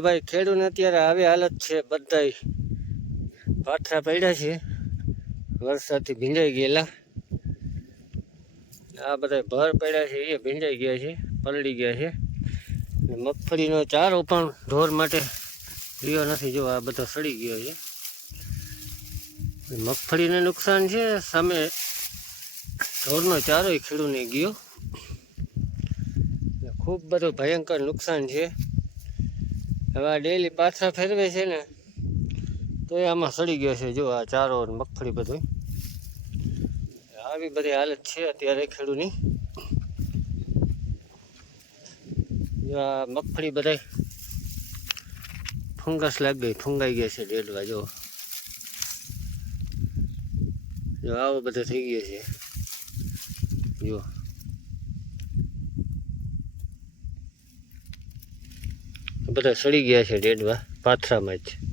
ખેડૂને અત્યારે આવી હાલત છે બધાય. પાથરા પડ્યા છે. વરસાદથી ભીંજાઈ ગયેલા. આ બધા ભર પડ્યા છે, એ ભીંજાઈ ગયા છે, પલળી ગયા છે. મગફળીનો ચારો પણ ઢોર માટે લીયો નથી. જો આ બધો સડી ગયો છે. મગફળીને નુકસાન છે, સામે ઢોરનો ચારો ખેડૂને ગયો. ખૂબ બધું ભયંકર નુકસાન છે. હવે આ ડેલી પાછા ફેરવે છે ને, તો એ આમાં સડી ગયો છે. જો આ ચારો મગફળી બધું. આવી બધી હાલત છે અત્યારે ખેડૂની. જો આ મગફળી બધા ફંગસ લાગી ગઈ, ફંગાઈ ગયા છે ડેડવા, જો. જો આવો બધો થઈ ગયો છે. જો. બધા સડી ગયા છે ડેડવા પાથરામાં જ.